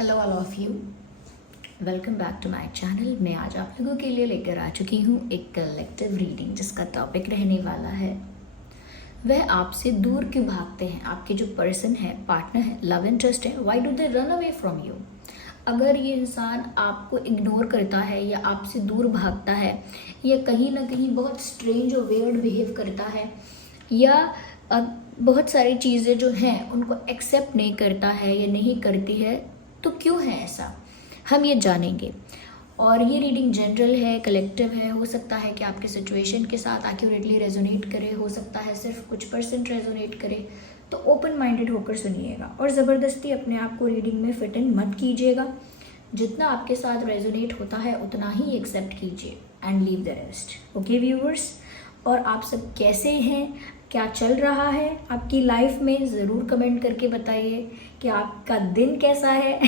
Hello all of you, welcome back to my channel. मैं आज आप लोगों के लिए लेकर आ चुकी हूँ एक कलेक्टिव रीडिंग जिसका टॉपिक रहने वाला है वह आपसे दूर क्यों भागते हैं। आपके जो पर्सन है, पार्टनर है, लव इंटरेस्ट है, why do they run away from you. अगर ये इंसान आपको इग्नोर करता है या आपसे दूर भागता है या कहीं ना कहीं बहुत स्ट्रेंज और वियर्ड बिहेव करता है या बहुत सारी चीज़ें जो हैं उनको एक्सेप्ट नहीं करता है या नहीं करती है, तो क्यों है ऐसा, हम ये जानेंगे। और ये रीडिंग जनरल है, कलेक्टिव है। हो सकता है कि आपके सिचुएशन के साथ एक्यूरेटली रेजोनेट करे, हो सकता है सिर्फ कुछ परसेंट रेजोनेट करे। तो ओपन माइंडेड होकर सुनिएगा और ज़बरदस्ती अपने आप को रीडिंग में फिट इन मत कीजिएगा। जितना आपके साथ रेजोनेट होता है उतना ही एक्सेप्ट कीजिए and leave the rest. Okay viewers, और आप सब कैसे हैं, क्या चल रहा है आपकी लाइफ में, ज़रूर कमेंट करके बताइए कि आपका दिन कैसा है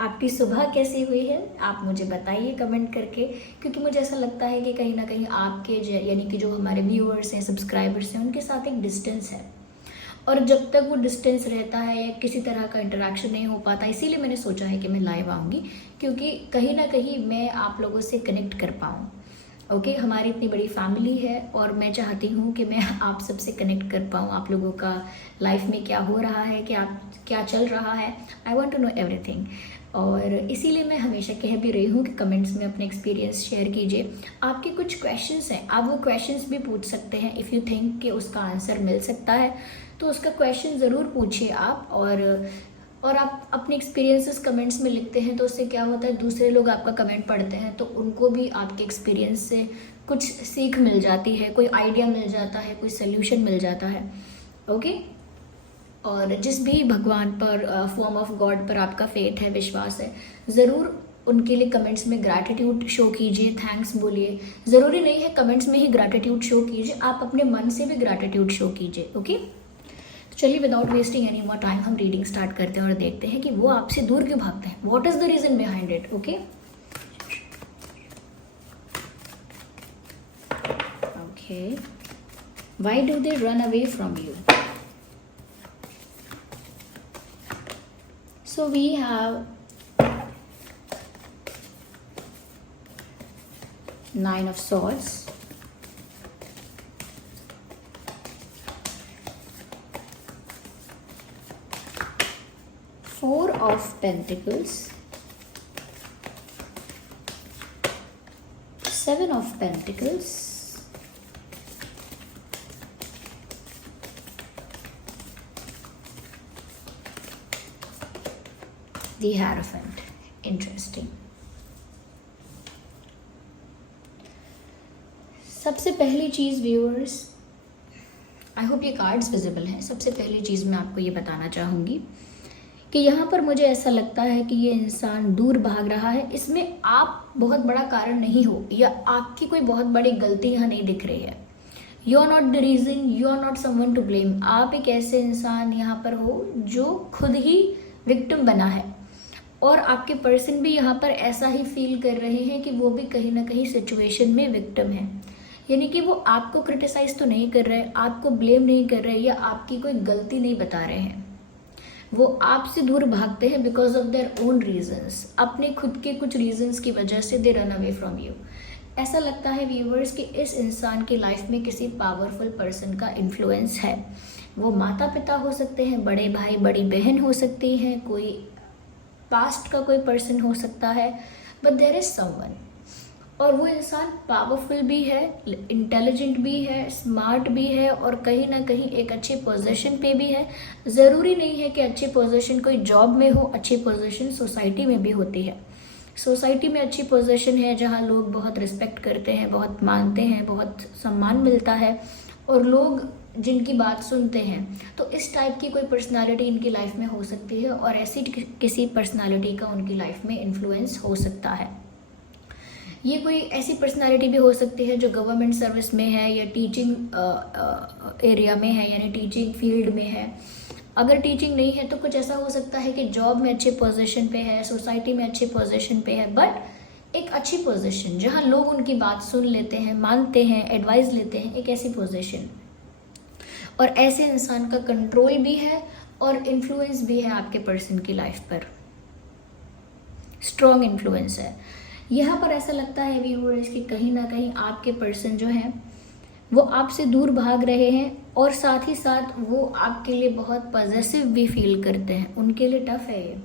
आपकी सुबह कैसी हुई है, आप मुझे बताइए कमेंट करके। क्योंकि मुझे ऐसा लगता है कि कहीं ना कहीं आपके यानी कि जो हमारे व्यूअर्स हैं, सब्सक्राइबर्स हैं, उनके साथ एक डिस्टेंस है और जब तक वो डिस्टेंस रहता है या किसी तरह का इंटरेक्शन नहीं हो पाता, इसीलिए मैंने सोचा है कि मैं लाइव आऊँगी क्योंकि कहीं ना कहीं मैं आप लोगों से कनेक्ट कर पाऊँ। ओके, हमारी इतनी बड़ी फैमिली है और मैं चाहती हूँ कि मैं आप सबसे कनेक्ट कर पाऊँ। आप लोगों का लाइफ में क्या हो रहा है, क्या चल रहा है, I want to know everything. और इसीलिए मैं हमेशा कह भी रही हूँ कि कमेंट्स में अपने एक्सपीरियंस शेयर कीजिए। आपके कुछ क्वेश्चंस हैं, आप वो क्वेश्चंस भी पूछ सकते हैं। इफ़ यू थिंक कि उसका आंसर मिल सकता है तो उसका क्वेश्चन ज़रूर पूछिए आप। और आप अपने एक्सपीरियंसेस कमेंट्स में लिखते हैं तो उससे क्या होता है, दूसरे लोग आपका कमेंट पढ़ते हैं तो उनको भी आपके एक्सपीरियंस से कुछ सीख मिल जाती है, कोई आइडिया मिल जाता है, कोई सोल्यूशन मिल जाता है। ओके, और जिस भी भगवान पर, फॉर्म ऑफ गॉड पर आपका फेथ है, विश्वास है, ज़रूर उनके लिए कमेंट्स में ग्रैटिट्यूड शो कीजिए, थैंक्स बोलिए। ज़रूरी नहीं है कमेंट्स में ही ग्रैटिट्यूड शो कीजिए, आप अपने मन से भी ग्रैटिट्यूड शो कीजिए। ओके, तो चलिए without wasting any more time हम रीडिंग स्टार्ट करते हैं और देखते हैं कि वो आपसे दूर क्यों भागते हैं। What is the reason behind it. Okay okay, why do they run away from you. So we have 9 of swords, Four of Pentacles, 7 of Pentacles, the Hierophant. Interesting. सबसे पहली चीज़ व्यूअर्स, आई होप ये cards visible हैं। सबसे पहली चीज़ मैं आपको ये बताना चाहूँगी कि यहाँ पर मुझे ऐसा लगता है कि ये इंसान दूर भाग रहा है। इसमें आप बहुत बड़ा कारण नहीं हो या आपकी कोई बहुत बड़ी गलती यहाँ नहीं दिख रही है। You are not the reason, you are not someone to blame. आप एक ऐसे इंसान यहाँ पर हो जो खुद ही विक्टिम बना है और आपके पर्सन भी यहाँ पर ऐसा ही फील कर रहे हैं कि वो भी कहीं ना कहीं सिचुएशन में विक्टिम है। यानी कि वो आपको क्रिटिसाइज तो नहीं कर रहे, आपको ब्लेम नहीं कर रहे या आपकी कोई गलती नहीं बता रहे हैं। वो आपसे दूर भागते हैं because of their own reasons, अपने खुद के कुछ रीजंस की वजह से दे रन अवे फ्रॉम यू। ऐसा लगता है व्यूअर्स कि इस इंसान की लाइफ में किसी पावरफुल पर्सन का इन्फ्लुएंस है। वो माता पिता हो सकते हैं, बड़े भाई बड़ी बहन हो सकती हैं, कोई पास्ट का कोई पर्सन हो सकता है, बट देयर इज समवन। और वो इंसान पावरफुल भी है, इंटेलिजेंट भी है, स्मार्ट भी है और कहीं ना कहीं एक अच्छी पोजीशन पे भी है। ज़रूरी नहीं है कि अच्छी पोजीशन कोई जॉब में हो, अच्छी पोजीशन सोसाइटी में भी होती है। सोसाइटी में अच्छी पोजीशन है जहाँ लोग बहुत रिस्पेक्ट करते हैं, बहुत मानते हैं, बहुत सम्मान मिलता है और लोग जिनकी बात सुनते हैं। तो इस टाइप की कोई पर्सनालिटी इनकी लाइफ में हो सकती है और ऐसी किसी पर्सनालिटी का उनकी लाइफ में इन्फ्लुएंस हो सकता है। ये कोई ऐसी पर्सनालिटी भी हो सकती है जो गवर्नमेंट सर्विस में है या टीचिंग एरिया में है, यानी टीचिंग फील्ड में है। अगर टीचिंग नहीं है तो कुछ ऐसा हो सकता है कि जॉब में अच्छे पोजीशन पे है, सोसाइटी में अच्छे पोजीशन पे है, बट एक अच्छी पोजीशन जहां लोग उनकी बात सुन लेते हैं, मानते हैं, एडवाइस लेते हैं, एक ऐसी पोजीशन। और ऐसे इंसान का कंट्रोल भी है और इन्फ्लुएंस भी है आपके पर्सन की लाइफ पर। स्ट्रॉन्ग इन्फ्लुएंस है। यहाँ पर ऐसा लगता है व्यूअर्स कि कहीं ना कहीं आपके पर्सन जो हैं वो आपसे दूर भाग रहे हैं, और साथ ही साथ वो आपके लिए बहुत पॉजिटिव भी फील करते हैं। उनके लिए टफ है ये।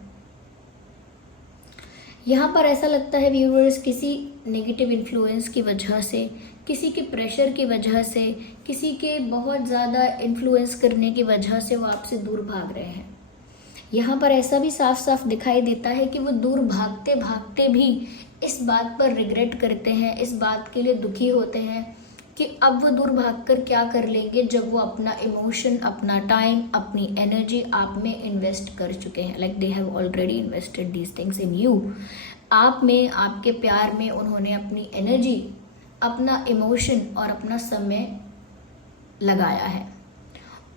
यहाँ पर ऐसा लगता है व्यूअर्स किसी नेगेटिव इन्फ्लुएंस की वजह से, किसी के प्रेशर की वजह से, किसी के बहुत ज़्यादा इन्फ्लुएंस करने की वजह से वो आपसे दूर भाग रहे हैं। यहाँ पर ऐसा भी साफ साफ दिखाई देता है कि वो दूर भागते भागते भी इस बात पर रिग्रेट करते हैं, इस बात के लिए दुखी होते हैं कि अब वो दूर भागकर क्या कर लेंगे जब वो अपना इमोशन, अपना टाइम, अपनी एनर्जी आप में इन्वेस्ट कर चुके हैं। Like they have already invested these things in you. आप में, आपके प्यार में उन्होंने अपनी एनर्जी, अपना इमोशन और अपना समय लगाया है।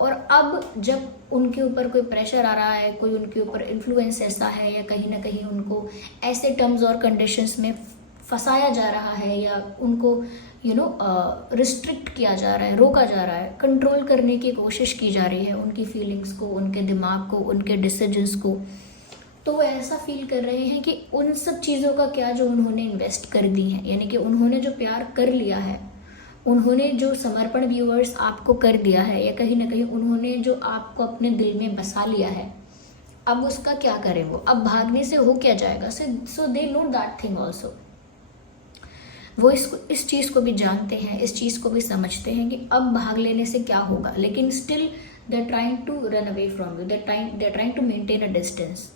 और अब जब उनके ऊपर कोई प्रेशर आ रहा है, कोई उनके ऊपर इन्फ्लुएंस ऐसा है, या कहीं ना कहीं उनको ऐसे टर्म्स और कंडीशंस में फंसाया जा रहा है, या उनको रिस्ट्रिक्ट किया जा रहा है, रोका जा रहा है, कंट्रोल करने की कोशिश की जा रही है उनकी फीलिंग्स को, उनके दिमाग को, उनके डिसीजंस को, तो वो ऐसा फील कर रहे हैं कि उन सब चीज़ों का क्या जो उन्होंने इन्वेस्ट कर दी है, यानी कि उन्होंने जो प्यार कर लिया है, उन्होंने जो समर्पण व्यूअर्स आपको कर दिया है, या कहीं ना कहीं उन्होंने जो आपको अपने दिल में बसा लिया है, अब उसका क्या करें वो? अब भागने से हो क्या जाएगा? So they know that thing also. वो इस चीज़ को भी जानते हैं, इस चीज़ को भी समझते हैं कि अब भाग लेने से क्या होगा, लेकिन still they are trying to run away from you, they are trying to maintain a distance.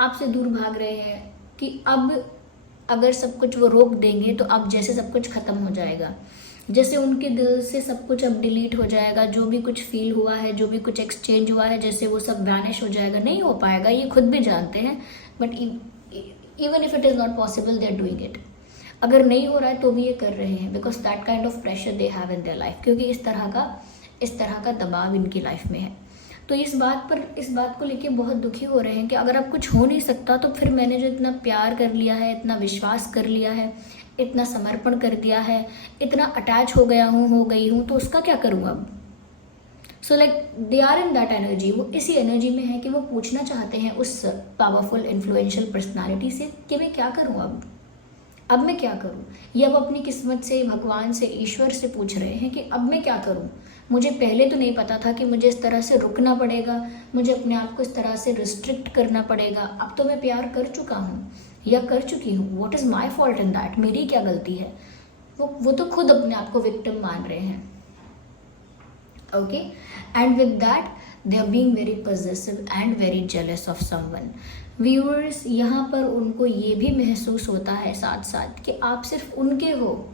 आपसे दूर भाग रहे हैं कि अब अगर सब कुछ वो रोक देंगे तो अब जैसे सब कुछ ख़त्म हो जाएगा, जैसे उनके दिल से सब कुछ अब डिलीट हो जाएगा, जो भी कुछ फील हुआ है, जो भी कुछ एक्सचेंज हुआ है, जैसे वो सब वैनिश हो जाएगा। नहीं हो पाएगा, ये खुद भी जानते हैं, but even if it is not possible they are doing it. अगर नहीं हो रहा है तो भी ये कर रहे हैं, because that kind of pressure they have in their life, क्योंकि इस तरह का दबाव इनकी लाइफ में है। तो इस बात को लेके बहुत दुखी हो रहे हैं कि अगर अब कुछ हो नहीं सकता तो फिर मैंने जो इतना प्यार कर लिया है, इतना विश्वास कर लिया है, इतना समर्पण कर दिया है, इतना अटैच हो गई हूँ, तो उसका क्या करूँ अब? So like they are in that energy. वो इसी एनर्जी में है कि वो पूछना चाहते हैं उस पावरफुल इन्फ्लुएंशियल पर्सनालिटी से कि मैं क्या करूँ अब मैं क्या करूँ? ये अब अपनी किस्मत से, भगवान से, ईश्वर से पूछ रहे हैं कि अब मैं क्या करूँ? मुझे पहले तो नहीं पता था कि मुझे इस तरह से रुकना पड़ेगा, मुझे अपने आप को इस तरह से रिस्ट्रिक्ट करना पड़ेगा। अब तो मैं प्यार कर चुका हूँ या कर चुकी हूँ, what is my fault in that? मेरी क्या गलती है? वो तो खुद अपने आप को विक्टिम मान रहे हैं। Okay, and with that they are being very possessive and very jealous of someone. Viewers, यहाँ पर उनको ये भी महसूस होता है साथ साथ कि आप सिर्फ उनके हो,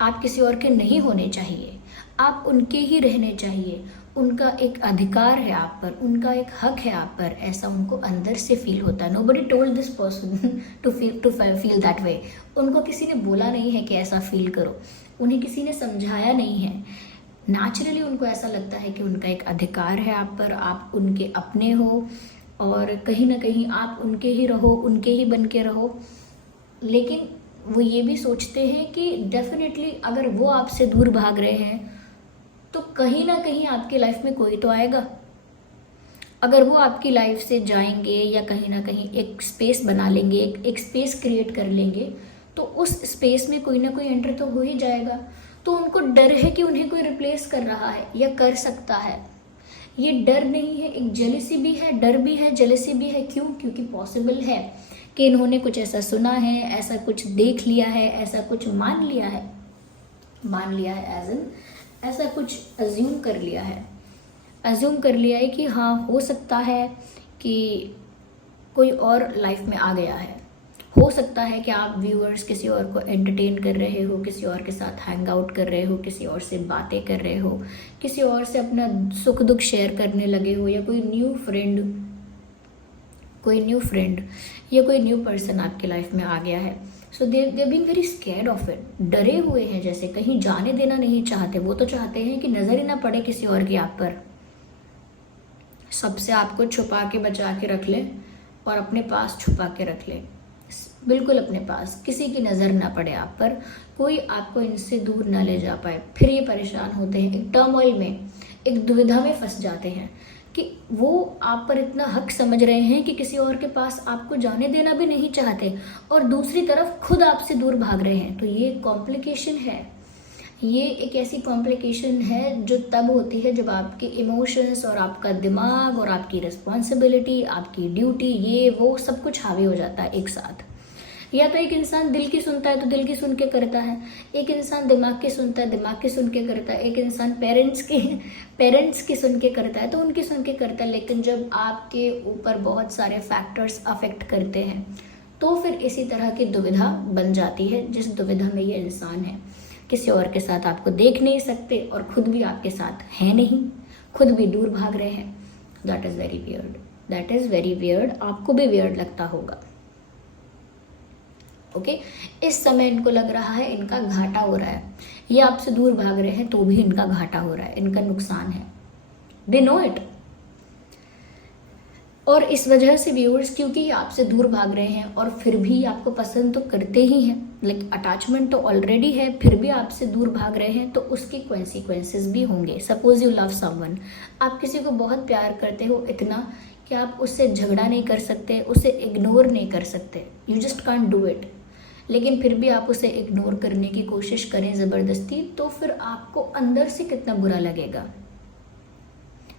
आप किसी और के नहीं होने चाहिए, आप उनके ही रहने चाहिए। उनका एक अधिकार है आप पर, उनका एक हक है आप पर, ऐसा उनको अंदर से फील होता है। Nobody told this person to feel that way. उनको किसी ने बोला नहीं है कि ऐसा फील करो, उन्हें किसी ने समझाया नहीं है। नेचुरली उनको ऐसा लगता है कि उनका एक अधिकार है आप पर, आप उनके अपने हो, और कहीं ना कहीं आप उनके ही रहो, उनके ही बन के रहो। लेकिन वो ये भी सोचते हैं कि डेफिनेटली अगर वो आपसे दूर भाग रहे हैं तो कहीं ना कहीं आपकी लाइफ में कोई तो आएगा। अगर वो आपकी लाइफ से जाएंगे या कहीं ना कहीं एक स्पेस बना लेंगे, एक स्पेस क्रिएट कर लेंगे, तो उस स्पेस में कोई ना कोई एंटर तो हो ही जाएगा। तो उनको डर है कि उन्हें कोई रिप्लेस कर रहा है या कर सकता है। ये डर नहीं है, एक जेलसी भी है, डर भी है, जेलसी भी है। क्यों? क्योंकि पॉसिबल है कि इन्होंने कुछ ऐसा सुना है, ऐसा कुछ देख लिया है, ऐसा कुछ मान लिया है एज इन ऐसा कुछ अज्यूम कर लिया है कि हाँ, हो सकता है कि कोई और लाइफ में आ गया है। हो सकता है कि आप व्यूअर्स किसी और को एंटरटेन कर रहे हो, किसी और के साथ हैंग आउट कर रहे हो, किसी और से बातें कर रहे हो, किसी और से अपना सुख दुख शेयर करने लगे हो, या कोई न्यू फ्रेंड या कोई न्यू पर्सन आपकी लाइफ में आ गया है। So they been very scared of it. डरे हुए हैं, जैसे कहीं जाने देना नहीं चाहते। वो तो चाहते हैं कि नज़र ही ना पड़े किसी और की आप पर, सबसे आपको छुपा के बचा के रख लें और अपने पास छुपा के रख लें, बिल्कुल अपने पास, किसी की नज़र ना पड़े आप पर, कोई आपको इनसे दूर ना ले जा पाए। फिर ये परेशान होते हैं, एक टर्मोइल में, एक दुविधा में फंस जाते हैं कि वो आप पर इतना हक समझ रहे हैं कि किसी और के पास आपको जाने देना भी नहीं चाहते, और दूसरी तरफ खुद आपसे दूर भाग रहे हैं। तो ये कॉम्प्लिकेशन है। ये एक ऐसी कॉम्प्लिकेशन है जो तब होती है जब आपके इमोशंस और आपका दिमाग और आपकी रिस्पॉन्सिबिलिटी, आपकी ड्यूटी, ये वो सब कुछ हावी हो जाता है एक साथ। या तो एक इंसान दिल की सुनता है तो दिल की सुन के करता है, एक इंसान दिमाग की सुनता है दिमाग की सुन के करता है, एक इंसान पेरेंट्स की सुन के करता है तो उनकी सुन के करता है। लेकिन जब आपके ऊपर बहुत सारे फैक्टर्स अफेक्ट करते हैं तो फिर इसी तरह की दुविधा बन जाती है, जिस दुविधा में ये इंसान है। किसी और के साथ आपको देख नहीं सकते और खुद भी आपके साथ है नहीं, खुद भी दूर भाग रहे हैं। That is very weird, that is very weird. आपको भी वियर्ड लगता होगा। ओके इस समय इनको लग रहा है इनका घाटा हो रहा है। ये आपसे दूर भाग रहे हैं तो भी इनका घाटा हो रहा है, इनका नुकसान है। They know it. और इस वजह से व्यूअर्स, क्योंकि ये आपसे दूर भाग रहे हैं और फिर भी आपको पसंद तो करते ही हैं, लेकिन अटैचमेंट तो ऑलरेडी है, फिर भी आपसे दूर भाग रहे हैं तो उसके कॉन्सिक्वेंसेस भी होंगे। सपोज यू लव समवन, आप किसी को बहुत प्यार करते हो इतना कि आप उससे झगड़ा नहीं कर सकते, उसे इग्नोर नहीं कर सकते, you just can't do it. लेकिन फिर भी आप उसे इग्नोर करने की कोशिश करें ज़बरदस्ती, तो फिर आपको अंदर से कितना बुरा लगेगा।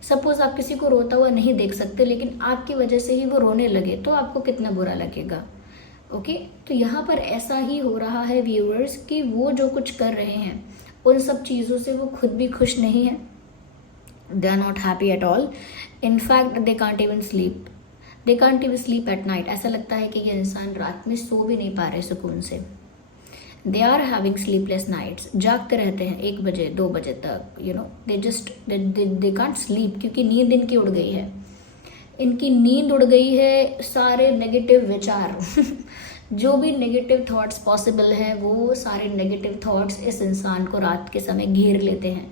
सपोज आप किसी को रोता हुआ नहीं देख सकते, लेकिन आपकी वजह से ही वो रोने लगे तो आपको कितना बुरा लगेगा। ओके तो यहाँ पर ऐसा ही हो रहा है व्यूअर्स कि वो जो कुछ कर रहे हैं उन सब चीज़ों से वो खुद भी खुश नहीं है। They are not happy at all. In fact they can't even sleep, they can't even sleep at night. ऐसा लगता है कि ये इंसान रात में सो भी नहीं पा रहे सुकून से। They are having sleepless nights, जागते रहते हैं 1 बजे 2 बजे तक। You know they just they can't sleep, क्योंकि नींद इनकी उड़ गई है। इनकी नींद उड़ गई है। सारे नेगेटिव विचार जो भी नेगेटिव थॉट्स पॉसिबल हैं, वो सारे नेगेटिव थॉट्स इस इंसान को रात के समय घेर लेते हैं।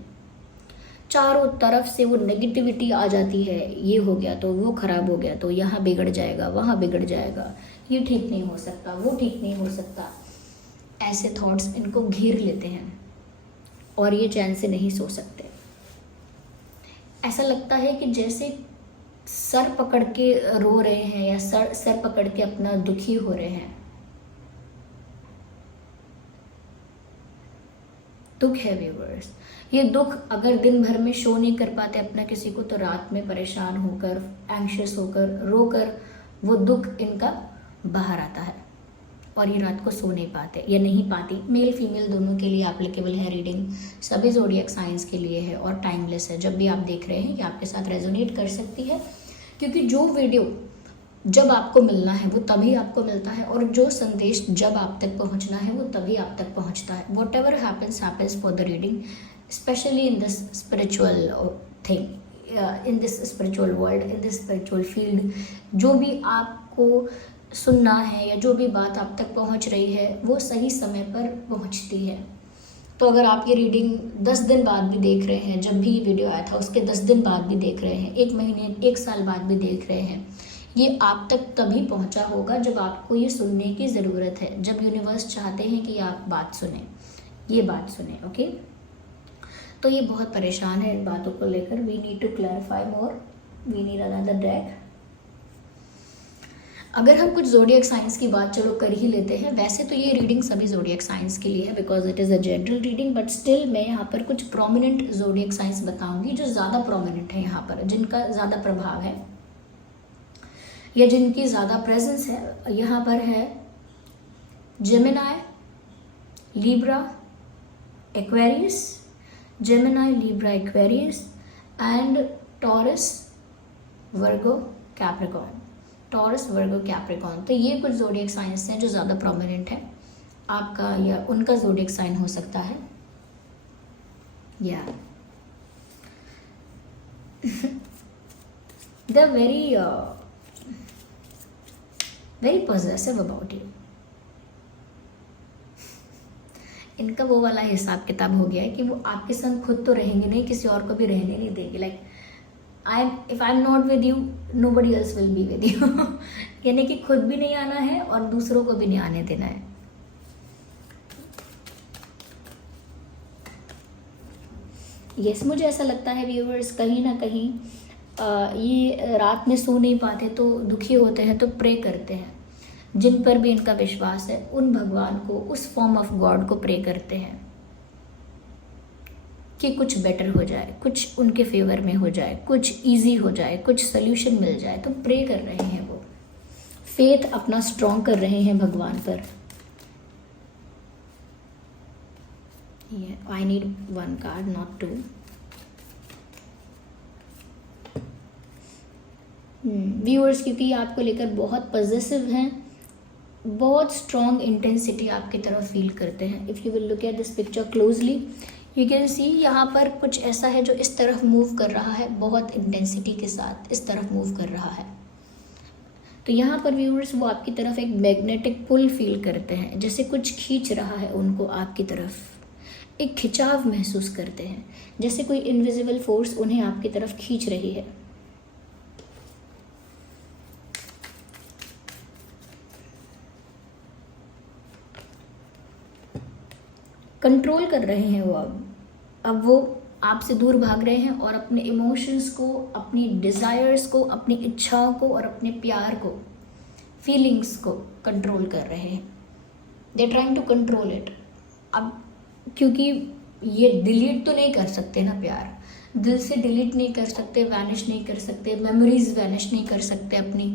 चारों तरफ से वो नेगेटिविटी आ जाती है। ये हो गया तो वो खराब हो गया तो यहाँ बिगड़ जाएगा, वहाँ बिगड़ जाएगा, ये ठीक नहीं हो सकता, वो ठीक नहीं हो सकता। ऐसे थॉट्स इनको घेर लेते हैं और ये चैन से नहीं सो सकते। ऐसा लगता है कि जैसे सर पकड़ के रो रहे हैं या सर पकड़ के अपना दुखी हो रहे हैं। दुख है व्यूअर्स। ये दुख अगर दिन भर में शो नहीं कर पाते अपना किसी को, तो रात में परेशान होकर, एंग्शियस होकर, रोकर वो दुख इनका बाहर आता है और ये रात को सो नहीं पाते या नहीं पाती। मेल फीमेल दोनों के लिए एप्लीकेबल है रीडिंग, सभी ज़ोडिएक साइंस के लिए है और टाइमलेस है। जब भी आप देख रहे हैं कि आपके साथ रेजोनेट कर सकती है, क्योंकि जो वीडियो जब आपको मिलना है वो तभी आपको मिलता है, और जो संदेश जब आप तक पहुंचना है वो तभी आप तक पहुंचता है। What ever happens for the reading, specially in this spiritual thing, in this spiritual world, in this spiritual field, जो भी आपको सुनना है या जो भी बात आप तक पहुंच रही है वो सही समय पर पहुंचती है। तो अगर आप ये रीडिंग 10 दिन बाद भी देख रहे हैं, जब भी वीडियो आया था उसके 10 दिन बाद भी देख रहे हैं, 1 महीने 1 साल बाद भी देख रहे हैं, ये आप तक तभी पहुंचा होगा जब आपको ये सुनने की ज़रूरत है, जब यूनिवर्स चाहते हैं कि आप बात सुने, ये बात सुने। ओके तो ये बहुत परेशान है इन बातों को लेकर। We need to clarify more, we need another deck. अगर हम कुछ ज़ोडिएक साइंस की बात चलो कर ही लेते हैं। वैसे तो ये रीडिंग सभी ज़ोडिएक साइंस के लिए है because it is a general reading, but still मैं यहाँ पर कुछ प्रोमिनेंट ज़ोडिएक साइंस बताऊंगी जो ज़्यादा प्रोमिनेंट है यहाँ पर, जिनका ज़्यादा प्रभाव है या जिनकी ज़्यादा प्रेजेंस है। यहाँ पर है Gemini, Libra, Aquarius, Gemini, Libra, Aquarius and taurus, Virgo, Capricorn. Taurus, Virgo, Capricorn, तो ये कुछ ज़ोडिएक साइंस हैं जो ज़्यादा प्रोमिनेंट है। आपका या उनका ज़ोडिएक साइन हो सकता है या the very positive about you. इनका वो वाला हिसाब किताब हो गया है कि वो आपके संग खुद तो रहेंगे नहीं, किसी और को भी रहने नहीं देंगे। Like if I'm not with you, nobody else will be with you यानी कि खुद भी नहीं आना है और दूसरों को भी नहीं आने देना है। यस मुझे ऐसा लगता है व्यूअर्स, कहीं ना कहीं ये रात में सो नहीं पाते तो दुखी होते हैं तो प्रे करते हैं, जिन पर भी इनका विश्वास है उन भगवान को, उस फॉर्म ऑफ गॉड को प्रे करते हैं कि कुछ बेटर हो जाए, कुछ उनके फेवर में हो जाए, कुछ इजी हो जाए, कुछ सोल्यूशन मिल जाए, तो प्रे कर रहे हैं वो, फेथ अपना स्ट्रॉन्ग कर रहे हैं भगवान पर। I need 1 card not 2। Viewers, क्योंकि आपको लेकर बहुत पॉजिटिव हैं, बहुत स्ट्रॉन्ग इंटेंसिटी आपकी तरफ फील करते हैं। If you will look at this picture closely you can see, यहाँ पर कुछ ऐसा है जो इस तरफ मूव कर रहा है, बहुत इंटेंसिटी के साथ इस तरफ मूव कर रहा है। तो यहाँ पर व्यूअर्स वो आपकी तरफ एक मैग्नेटिक पुल फील करते हैं, जैसे कुछ खींच रहा है उनको आपकी तरफ, एक खिंचाव महसूस करते हैं, जैसे कोई इनविजिबल फोर्स उन्हें आपकी तरफ खींच रही है। कंट्रोल कर रहे हैं वो, अब वो आपसे दूर भाग रहे हैं और अपने इमोशंस को, अपनी डिज़ायर्स को, अपनी इच्छाओं को और अपने प्यार को, फीलिंग्स को कंट्रोल कर रहे हैं। They trying to control it. अब क्योंकि ये डिलीट तो नहीं कर सकते ना, प्यार दिल से डिलीट नहीं कर सकते, वैनिश नहीं कर सकते, मेमोरीज वैनिश नहीं कर सकते अपनी।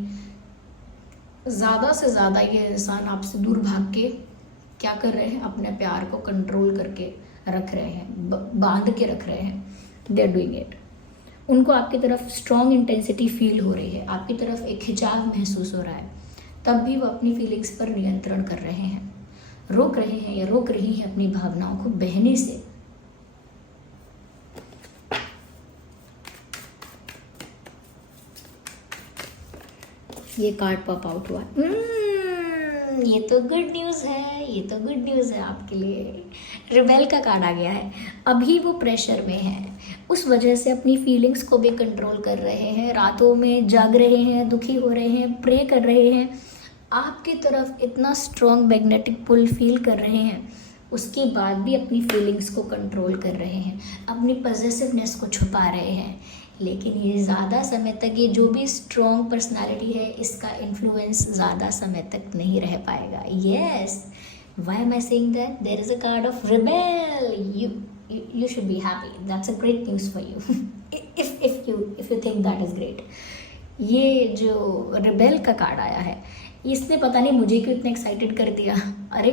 ज़्यादा से ज़्यादा ये इंसान आपसे दूर भाग के क्या कर रहे हैं, अपने प्यार को कंट्रोल करके रख रहे हैं, बांध के रख रहे हैं। They are doing it. उनको आपकी तरफ स्ट्रॉन्ग इंटेंसिटी फील हो रही है, आपकी तरफ एक खिंचाव महसूस हो रहा है, तब भी वो अपनी फीलिंग्स पर नियंत्रण कर रहे हैं, रोक रहे हैं या रोक रही हैं अपनी भावनाओं को बहने से। ये कार्ड पॉप आउट हुआ। ये तो गुड न्यूज़ है, ये तो गुड न्यूज़ है आपके लिए। रिबेल का कार्ड आ गया है। अभी वो प्रेशर में है, उस वजह से अपनी फीलिंग्स को भी कंट्रोल कर रहे हैं, रातों में जाग रहे हैं, दुखी हो रहे हैं, प्रे कर रहे हैं, आपकी तरफ इतना स्ट्रॉन्ग मैग्नेटिक पुल फील कर रहे हैं, उसके बाद भी अपनी फीलिंग्स को कंट्रोल कर रहे हैं, अपनी पॉजिटिवनेस को छुपा रहे हैं। लेकिन ये ज़्यादा समय तक, ये जो भी स्ट्रॉन्ग पर्सनालिटी है, इसका इन्फ्लुएंस ज़्यादा समय तक नहीं रह पाएगा। Yes, why am I saying that? There is a card of rebel. you should be happy, that's a great news for you if you think that is great। ये जो रिबेल का कार्ड आया है, इसने पता नहीं मुझे क्यों इतना एक्साइटेड कर दिया। अरे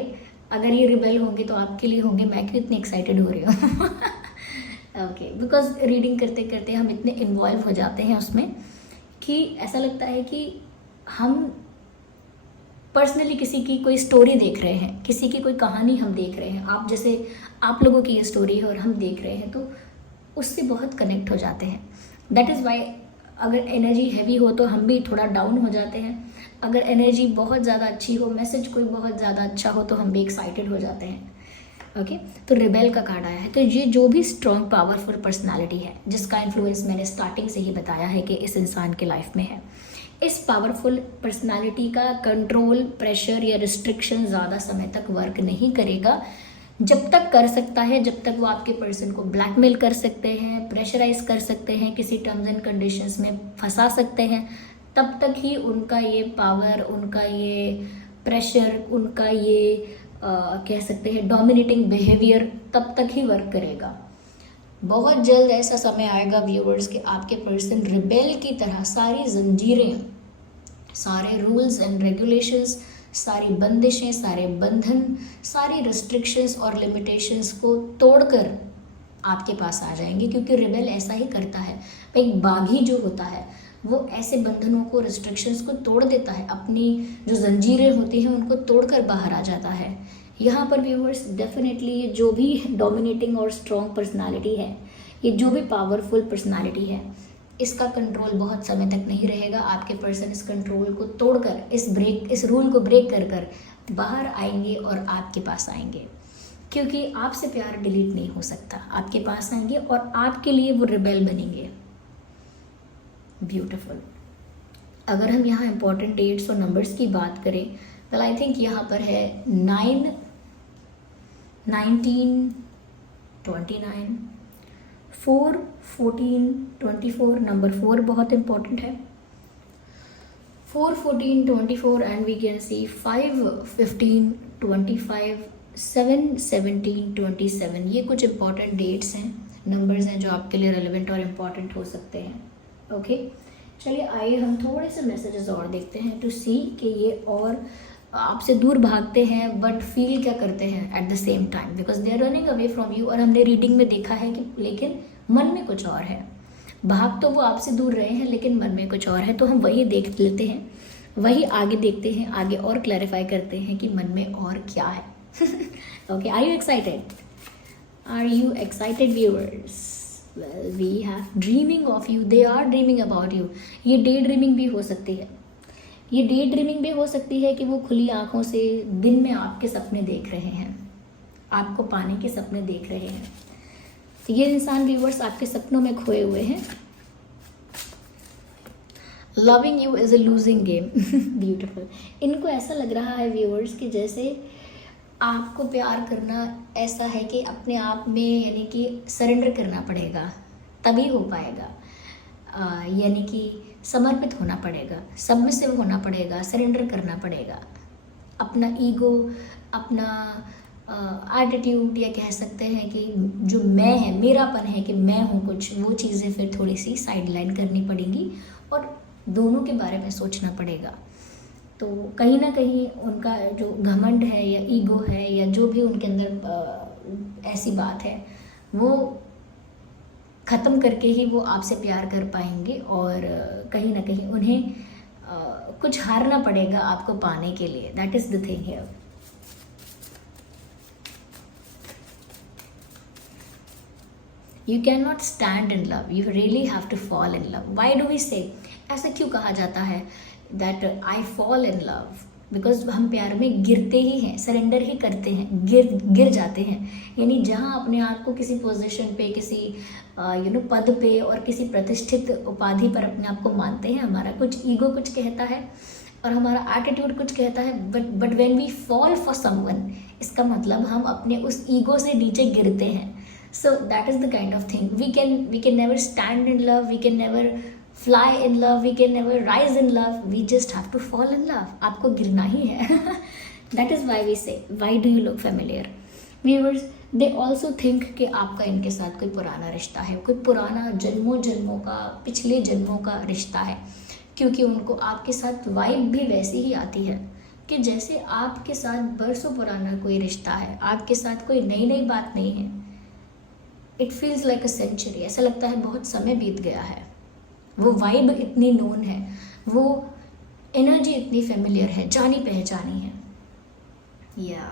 अगर ये रिबेल होंगे तो आपके लिए होंगे, मैं क्यों इतनी एक्साइटेड हो रही हूँ। ओके, बिकॉज रीडिंग करते करते हम इतने इन्वॉल्व हो जाते हैं उसमें कि ऐसा लगता है कि हम पर्सनली किसी की कोई स्टोरी देख रहे हैं, किसी की कोई कहानी हम देख रहे हैं। आप जैसे आप लोगों की ये स्टोरी है और हम देख रहे हैं, तो उससे बहुत कनेक्ट हो जाते हैं। दैट इज़ वाई अगर एनर्जी हैवी हो तो हम भी थोड़ा डाउन हो जाते हैं, अगर एनर्जी बहुत ज़्यादा अच्छी हो, मैसेज कोई बहुत ज़्यादा अच्छा हो, तो हम भी एक्साइटेड हो जाते हैं। ओके, तो रिबेल का कार्ड आया है। तो ये जो भी स्ट्रॉन्ग पावरफुल पर्सनालिटी है, जिसका इन्फ्लुएंस मैंने स्टार्टिंग से ही बताया है कि इस इंसान के लाइफ में है, इस पावरफुल पर्सनालिटी का कंट्रोल, प्रेशर या रिस्ट्रिक्शन ज़्यादा समय तक वर्क नहीं करेगा। जब तक कर सकता है, जब तक वो आपके पर्सन को ब्लैकमेल कर सकते हैं, प्रेशराइज कर सकते हैं, किसी टर्म्स एंड कंडीशंस में फंसा सकते हैं, तब तक ही उनका ये पावर, उनका ये प्रेशर, उनका ये कह सकते हैं डोमिनेटिंग बिहेवियर तब तक ही वर्क करेगा। बहुत जल्द ऐसा समय आएगा व्यूअर्स कि आपके पर्सन रिबेल की तरह सारी जंजीरें, सारे रूल्स एंड रेगुलेशंस, सारी बंदिशें, सारे बंधन, सारी रिस्ट्रिक्शंस और लिमिटेशंस को तोड़कर आपके पास आ जाएंगे, क्योंकि रिबेल ऐसा ही करता है। एक बागी जो होता है वो ऐसे बंधनों को, रिस्ट्रिक्शंस को तोड़ देता है, अपनी जो जंजीरें होती हैं उनको तोड़कर बाहर आ जाता है। यहाँ पर व्यूअर्स डेफिनेटली ये जो भी डोमिनेटिंग और स्ट्रॉन्ग पर्सनालिटी है, ये जो भी पावरफुल पर्सनालिटी है, इसका कंट्रोल बहुत समय तक नहीं रहेगा। आपके पर्सन इस कंट्रोल को तोड़कर, इस रूल को ब्रेक कर कर बाहर आएंगे और आपके पास आएंगे, क्योंकि आपसे प्यार डिलीट नहीं हो सकता। आपके पास आएंगे और आपके लिए वो रिबेल बनेंगे। ब्यूटीफुल। अगर हम यहाँ इंपॉर्टेंट डेट्स और नंबर्स की बात करें, तो आई थिंक यहाँ पर है 9, 19, 29, 4, 14, 24, नंबर 4 बहुत इम्पॉर्टेंट है. 4, 14, 24 एंड वी कैन सी 5, 15, 25, 7, 17, 27. ये कुछ इम्पॉर्टेंट डेट्स हैं, नंबर्स हैं जो आपके लिए रेलिवेंट और इम्पॉर्टेंट हो सकते हैं. ओके, चलिए आइए हम थोड़े से मैसेजेस और देखते हैं टू सी कि ये और आपसे दूर भागते हैं बट फील क्या करते हैं at the same time, because they are running away from you. और हमने रीडिंग में देखा है कि लेकिन मन में कुछ और है. भाग तो वो आपसे दूर रहे हैं लेकिन मन में कुछ और है. तो हम वही देख लेते हैं, वही आगे देखते हैं, आगे और क्लैरिफाई करते हैं कि मन में और क्या है. Okay, are you excited? Are you excited viewers? Well, we have dreaming of you, they are dreaming about you. ये डे ड्रीमिंग भी हो सकती है. ये डे ड्रीमिंग भी हो सकती है कि वो खुली आंखों से दिन में आपके सपने देख रहे हैं, आपको पाने के सपने देख रहे हैं. तो ये इंसान व्यूअर्स आपके सपनों में खोए हुए हैं. Loving you is a losing game. Beautiful. इनको ऐसा लग रहा है व्यूअर्स कि जैसे आपको प्यार करना ऐसा है कि अपने आप में यानी कि सरेंडर करना पड़ेगा तभी हो पाएगा. यानी कि समर्पित होना पड़ेगा, सबमिसिव होना पड़ेगा, सरेंडर करना पड़ेगा. अपना ईगो, अपना एटीट्यूड, या कह सकते हैं कि जो मैं है, मेरापन है कि मैं हूँ कुछ, वो चीज़ें फिर थोड़ी सी साइड लाइन करनी पड़ेंगी और दोनों के बारे में सोचना पड़ेगा. तो कहीं ना कहीं उनका जो घमंड है या ईगो है या जो भी उनके अंदर ऐसी बात है वो ख़त्म करके ही वो आपसे प्यार कर पाएंगे. और कहीं ना कहीं उन्हें कुछ हारना पड़ेगा आपको पाने के लिए. That is the thing here. You can not stand in love, you really have to fall in love. Why do we say, ऐसा क्यों कहा जाता है that I fall in love? Because हम प्यार में गिरते ही हैं, सरेंडर ही करते हैं, गिर जाते हैं. यानी जहाँ अपने आप को किसी पोजीशन पे, किसी पद पे और किसी प्रतिष्ठित उपाधि पर अपने आप को मानते हैं, हमारा कुछ ईगो कुछ कहता है और हमारा एटीट्यूड कुछ कहता है. But when we fall for someone, इसका मतलब हम अपने उस ईगो से नीचे गिरते हैं. So that is the kind of thing. We can never stand in love. We can never fly in love. We can never rise in love. We just have to fall in love. आपको गिरना ही है. That is why we say, why do you look familiar? Viewers, they also think कि आपका इनके साथ कोई पुराना रिश्ता है, कोई पुराना जन्मों का, पिछले जन्मों का रिश्ता है. क्योंकि उनको आपके साथ वाइब भी वैसी ही आती है कि जैसे आपके साथ बरसों पुराना कोई रिश्ता है, आपके साथ कोई नई बात नहीं है. It feels like a century. ऐसा लगता है बहुत समय बीत गया है. वो वाइब इतनी नोन है, वो एनर्जी इतनी फेमिलियर है, जानी पहचानी है. या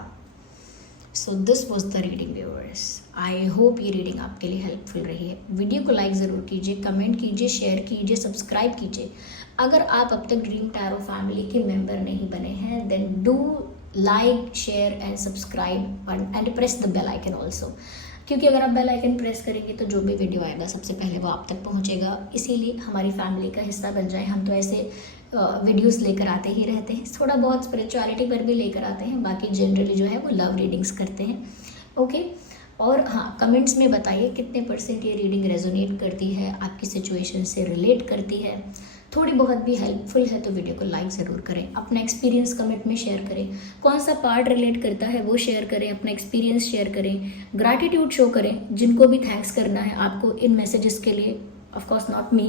so this was the reading viewers. I hope ये रीडिंग आपके लिए हेल्पफुल रही है. वीडियो को लाइक ज़रूर कीजिए, कमेंट कीजिए, शेयर कीजिए, सब्सक्राइब कीजिए. अगर आप अब तक ड्रीम टैरो फैमिली के मेंबर नहीं बने हैं then do like, share and subscribe and press the bell icon also. क्योंकि अगर आप बेल आइकन प्रेस करेंगे तो जो भी वीडियो आएगा सबसे पहले वो आप तक पहुंचेगा. इसीलिए हमारी फैमिली का हिस्सा बन जाए. हम तो ऐसे वीडियोस लेकर आते ही रहते हैं, थोड़ा बहुत स्पिरिचुअलिटी पर भी लेकर आते हैं, बाकी जनरली जो है वो लव रीडिंग्स करते हैं. ओके. और हाँ, कमेंट्स में बताइए कितने % ये रीडिंग रेजोनेट करती है, आपकी सिचुएशन से रिलेट करती है. थोड़ी बहुत भी हेल्पफुल है तो वीडियो को लाइक ज़रूर करें. अपना एक्सपीरियंस कमेंट में शेयर करें. कौन सा पार्ट रिलेट करता है वो शेयर करें, अपना एक्सपीरियंस शेयर करें, ग्रैटिट्यूड शो करें. जिनको भी थैंक्स करना है आपको इन मैसेजेस के लिए, ऑफ कोर्स नॉट मी.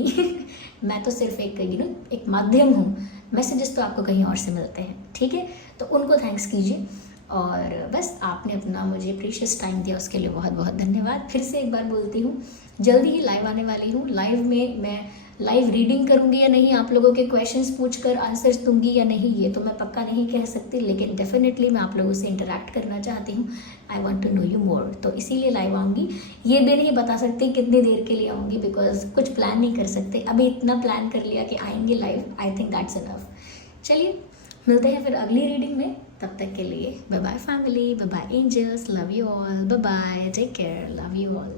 मैं तो सिर्फ एक माध्यम हूँ. मैसेजेस तो आपको कहीं और से मिलते हैं, ठीक है. तो उनको थैंक्स कीजिए. और बस आपने अपना मुझे प्रीशियस टाइम दिया उसके लिए बहुत बहुत धन्यवाद. फिर से एक बार बोलती हूँ, जल्दी ही लाइव आने वाली हूँ. लाइव में मैं लाइव रीडिंग करूँगी या नहीं, आप लोगों के क्वेश्चंस पूछकर आंसर्स दूंगी या नहीं, ये तो मैं पक्का नहीं कह सकती, लेकिन डेफिनेटली मैं आप लोगों से इंटरेक्ट करना चाहती हूँ. I want to know you more, तो इसीलिए लाइव आऊँगी. ये भी नहीं बता सकती कितनी देर के लिए आऊँगी, बिकॉज कुछ प्लान नहीं कर सकते. अभी इतना प्लान कर लिया कि आएंगे live. I think that's enough. चलिए मिलते हैं फिर अगली रीडिंग में. तब तक के लिए bye bye family, bye bye angels, love you all, bye bye, take care, love you all.